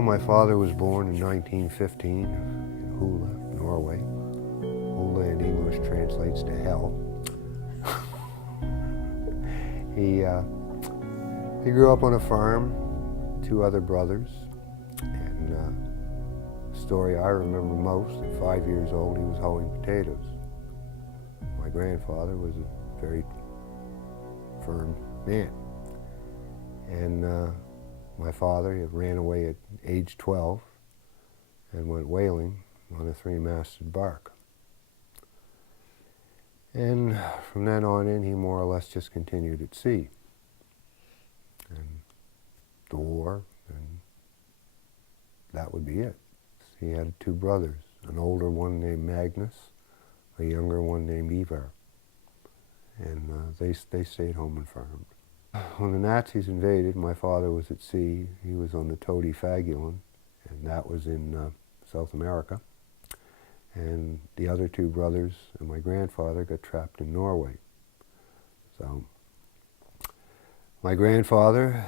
My father was born in 1915 in Hula, Norway. Hula in English translates to hell. He grew up on a farm, two other brothers, and the story I remember most, at 5 years old, he was hoeing potatoes. My grandfather was a very firm man, and my father ran away at age 12 and went whaling on a three-masted bark. And from then on in, he more or less just continued at sea. And the war, and that would be it. He had two brothers, an older one named Magnus, a younger one named Ivar. And they stayed home and farmed. When the Nazis invaded, my father was at sea. He was on the Todi Fagulon, and that was in South America. And the other two brothers and my grandfather got trapped in Norway. So my grandfather,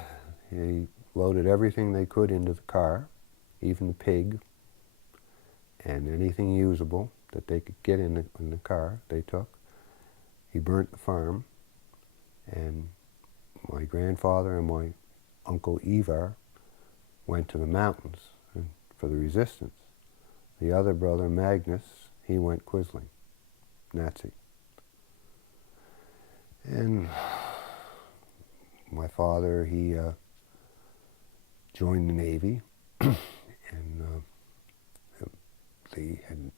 he loaded everything they could into the car, even the pig, and anything usable that they could get in the car, they took. He burnt the farm, and my grandfather and my uncle Ivar went to the mountains for the resistance. The other brother, Magnus, he went Quisling, Nazi. And my father, he joined the Navy, and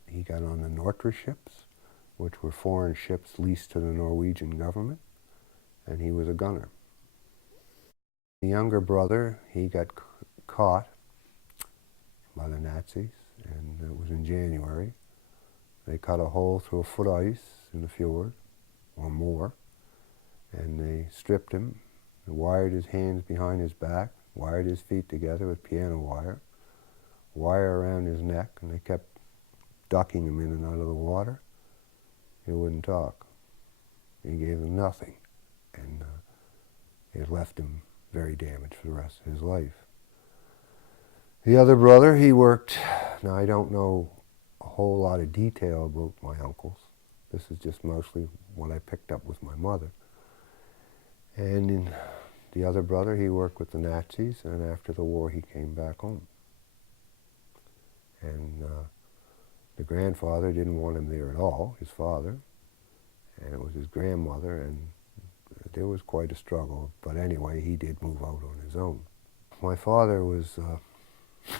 he got on the Nortra ships, which were foreign ships leased to the Norwegian government, and he was a gunner. The younger brother, he got caught by the Nazis, and it was in January. They cut a hole through a foot ice in the fjord, or more, and they stripped him, wired his hands behind his back, wired his feet together with piano wire around his neck, and they kept ducking him in and out of the water. He wouldn't talk. He gave them nothing, and it left him very damaged for the rest of his life. The other brother, he worked, now I don't know a whole lot of detail about my uncles. This is just mostly what I picked up with my mother. And the other brother, he worked with the Nazis, and after the war he came back home. And the grandfather didn't want him there at all, his father, and it was his grandmother, and there was quite a struggle, but anyway, he did move out on his own. My father was,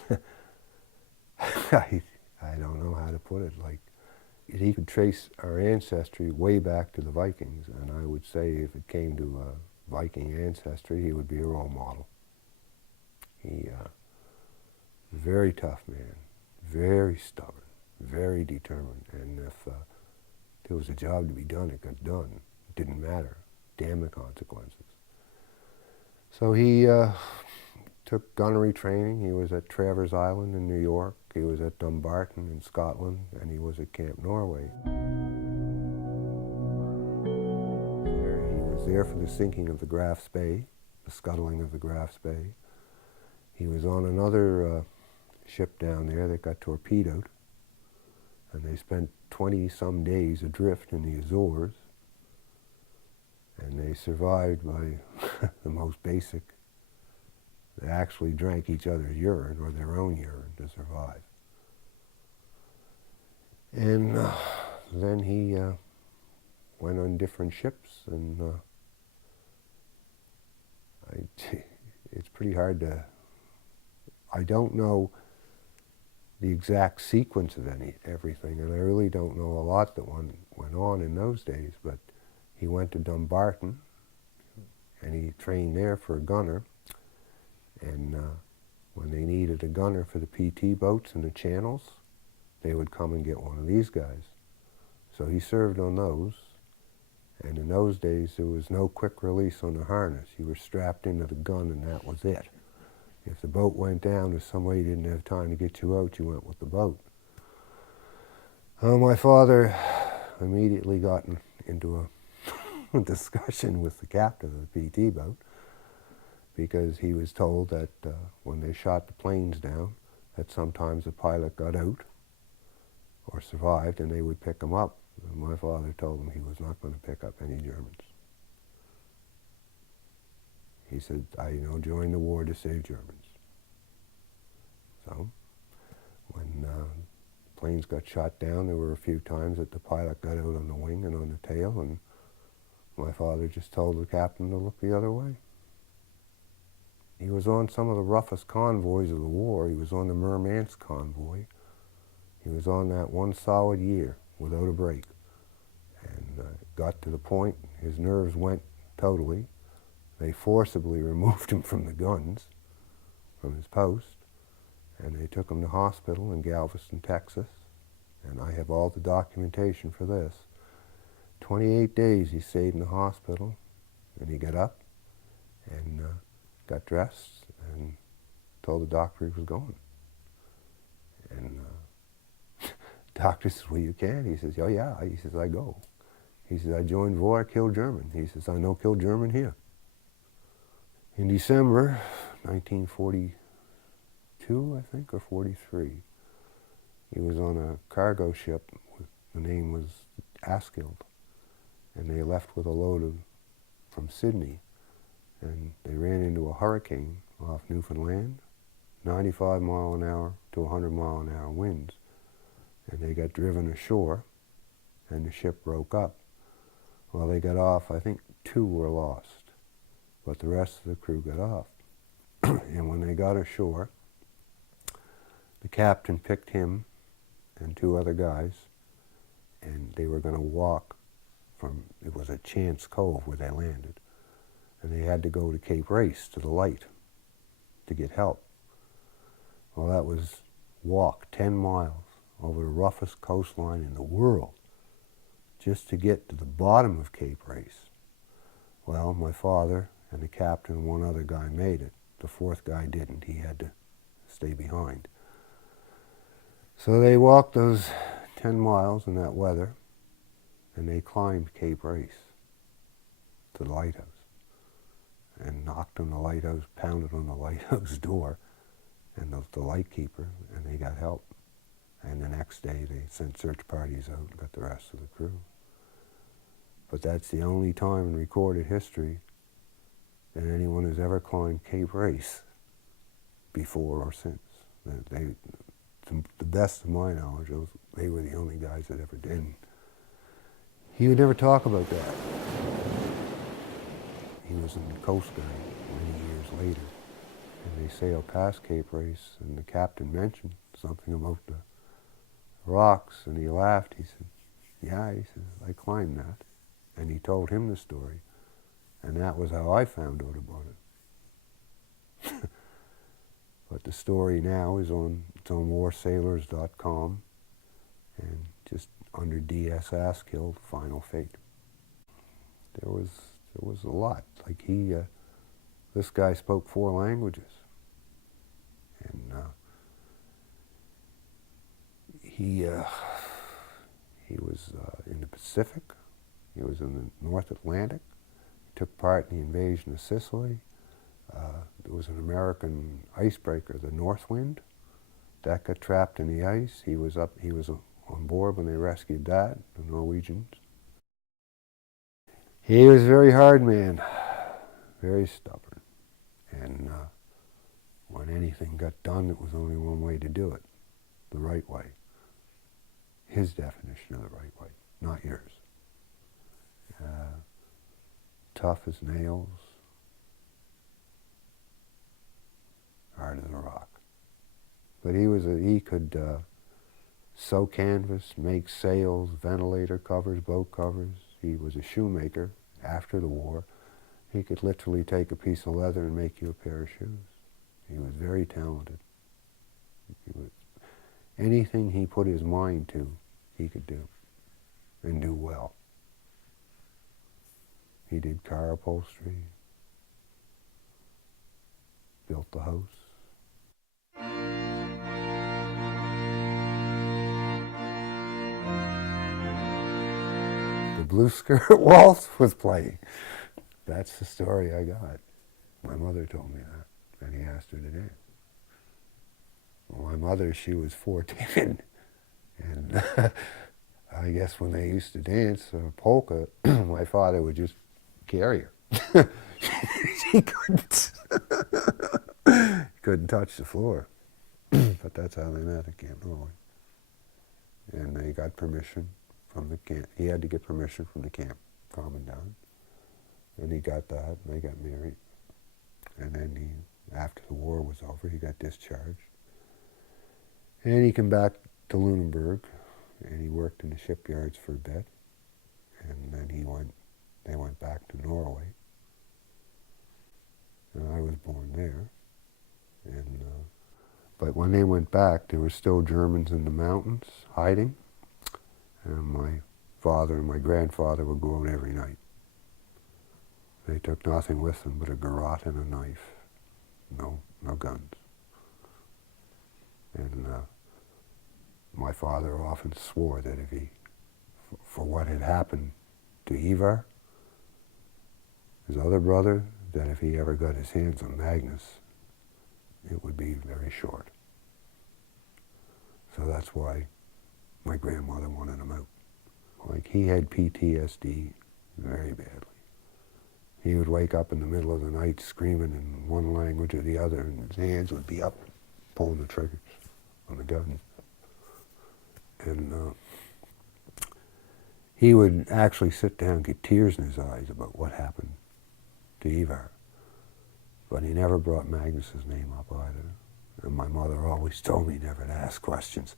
I don't know how to put it, like, he could trace our ancestry way back to the Vikings, and I would say if it came to Viking ancestry, he would be a role model. He was a very tough man, very stubborn, very determined, and if there was a job to be done, it got done. It didn't matter. Damn the consequences. So he took gunnery training. He was at Travers Island in New York. He was at Dumbarton in Scotland, and he was at Camp Norway. He was there for the sinking of the Graf's Bay, the scuttling of the Graf's Bay. He was on another ship down there that got torpedoed, and they spent 20-some days adrift in the Azores, and they survived by the most basic. They actually drank each other's urine, or their own urine, to survive. And then he went on different ships, and it's pretty hard to, I don't know the exact sequence of everything, and I really don't know a lot that went on in those days, but he went to Dumbarton, and he trained there for a gunner, and when they needed a gunner for the PT boats in the channels, they would come and get one of these guys. So he served on those, and in those days there was no quick release on the harness. You were strapped into the gun and that was it. If the boat went down or somebody didn't have time to get you out, you went with the boat. My father immediately got into a discussion with the captain of the PT boat, because he was told that when they shot the planes down, that sometimes the pilot got out or survived and they would pick him up. And my father told him he was not going to pick up any Germans. He said, I joined the war to save Germans. So when planes got shot down, there were a few times that the pilot got out on the wing and on the tail, and my father just told the captain to look the other way. He was on some of the roughest convoys of the war. He was on the Murmansk convoy. He was on that one solid year without a break. And got to the point, his nerves went totally. They forcibly removed him from the guns, from his post, and they took him to hospital in Galveston, Texas. And I have all the documentation for this. 28 days he stayed in the hospital, and he got up and got dressed and told the doctor he was going. And the doctor says, well, you can't. He says, oh yeah. He says, I go. He says, I joined war, I killed German. He says, I know kill German here. In December 1942, I think, or 43, he was on a cargo ship. The name was Askild. And they left with a load from Sydney. And they ran into a hurricane off Newfoundland, 95 mile an hour to 100 mile an hour winds. And they got driven ashore, and the ship broke up. Well, they got off, I think 2 were lost, but the rest of the crew got off. And when they got ashore, the captain picked him and 2 other guys, and they were going to walk from, it was a Chance Cove where they landed, and they had to go to Cape Race, to the light, to get help. Well, that was walk 10 miles over the roughest coastline in the world just to get to the bottom of Cape Race. Well, my father and the captain and 1 other guy made it. The 4th guy didn't. He had to stay behind. So they walked those 10 miles in that weather, and they climbed Cape Race to the lighthouse and knocked on the lighthouse, pounded on the lighthouse door and the lightkeeper, and they got help. And the next day they sent search parties out and got the rest of the crew. But that's the only time in recorded history that anyone has ever climbed Cape Race before or since. They, to the best of my knowledge, they were the only guys that ever did. He would never talk about that. He was in the Coast Guard many years later, and they sailed past Cape Race, and the captain mentioned something about the rocks, and he laughed. He said, yeah, he says, I climbed that. And he told him the story, and that was how I found out about it. But the story now is it's on warsailors.com, and just under D.S. Askild, Final Fate. There was a lot. Like this guy spoke 4 languages, and he was in the Pacific. He was in the North Atlantic. He took part in the invasion of Sicily. There was an American icebreaker, the North Wind, that got trapped in the ice. He was on board when they rescued that, the Norwegians. He was a very hard man, very stubborn. And when anything got done, it was only one way to do it, the right way. His definition of the right way, not yours. Tough as nails, hard as a rock. But he could sew canvas, make sails, ventilator covers, boat covers. He was a shoemaker after the war. He could literally take a piece of leather and make you a pair of shoes. He was very talented. Anything he put his mind to, he could do, and do well. He did car upholstery, built the house. The Blue Skirt Waltz was playing. That's the story I got. My mother told me that, and he asked her to dance. Well, my mother, she was 4'10", and I guess when they used to dance polka, my father would just carry her. She couldn't touch the floor. But that's how they met at Camp Norway. And they got permission from the camp. He had to get permission from the camp commandant. And he got that, and they got married. And then after the war was over, he got discharged. And he came back to Lunenburg, and he worked in the shipyards for a bit. And then they went back to Norway. And I was born there. And but when they went back, there were still Germans in the mountains hiding. And my father and my grandfather would go out every night. They took nothing with them but a garrote and a knife. No guns. And my father often swore that if for what had happened to Ivar, his other brother, that if he ever got his hands on Magnus, it would be very short. So that's why my grandmother wanted him out. Like, he had PTSD very badly. He would wake up in the middle of the night screaming in one language or the other, and his hands would be up pulling the triggers on the gun. And he would actually sit down and get tears in his eyes about what happened to Ivar. But he never brought Magnus's name up either. And my mother always told me never to ask questions.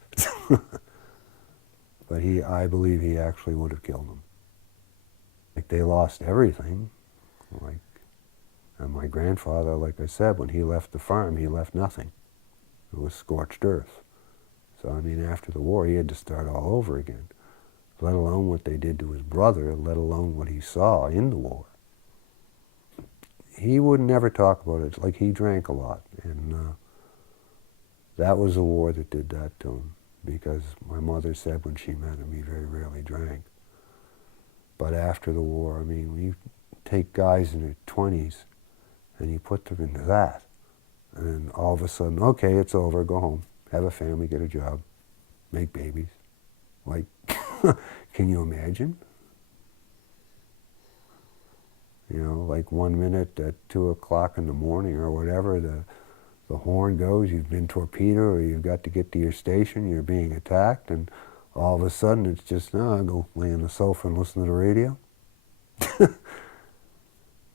But I believe he actually would have killed him. Like, they lost everything. And my grandfather, like I said, when he left the farm, he left nothing. It was scorched earth. So, I mean, after the war, he had to start all over again, let alone what they did to his brother, let alone what he saw in the war. He would never talk about it. Like, he drank a lot, and that was the war that did that to him, because my mother said when she met him, he very rarely drank. But after the war, I mean, when you take guys in their 20s and you put them into that, and then all of a sudden, okay, it's over, go home, have a family, get a job, make babies. Like, can you imagine? You know, like 1 minute at 2 o'clock in the morning or whatever, the horn goes, you've been torpedoed, or you've got to get to your station, you're being attacked, and all of a sudden it's just, no, go lay on the sofa and listen to the radio.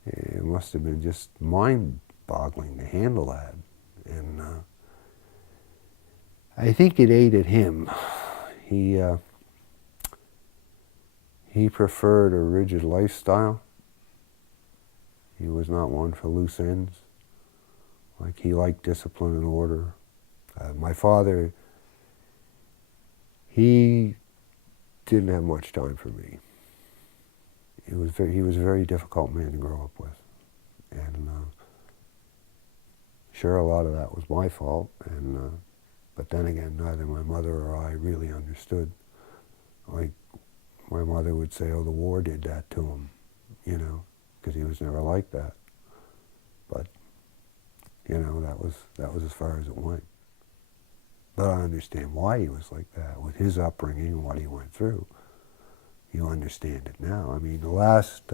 It must have been just mind-boggling to handle that. And I think it ate at him. He preferred a rigid lifestyle. He was not one for loose ends. Like, he liked discipline and order. My father, he didn't have much time for me. He was a very difficult man to grow up with. And sure, a lot of that was my fault. And but then again, neither my mother or I really understood. Like, my mother would say, oh, the war did that to him, you know, because he was never like that. But, you know, that was as far as it went. But I understand why he was like that. With his upbringing and what he went through, you understand it now. I mean, the last,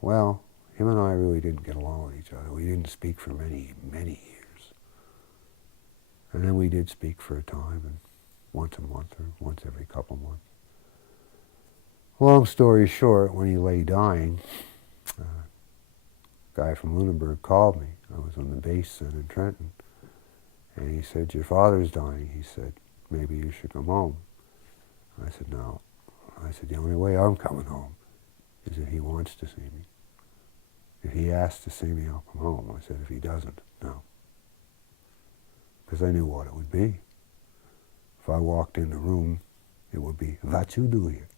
well, him and I really didn't get along with each other. We didn't speak for many, many years. And then we did speak for a time, and once a month or once every couple months. Long story short, when he lay dying, a guy from Lunenburg called me. I was on the base then in Trenton. And he said, your father's dying. He said, maybe you should come home. I said, no. I said, the only way I'm coming home is if he wants to see me. If he asks to see me, I'll come home. I said, if he doesn't, no. Because I knew what it would be. If I walked in the room, it would be, what you do here?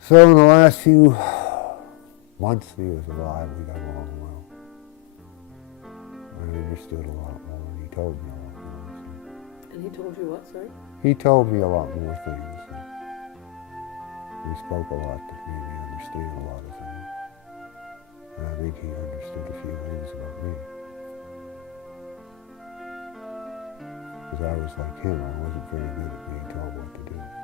So in the last few months he was alive, we got along well. I understood a lot more, and he told me a lot more. So. And he told you what, sorry? He told me a lot more things. We spoke a lot that made me understand a lot of things. And I think he understood a few things about me. Because I was like him, I wasn't very good at being told what to do.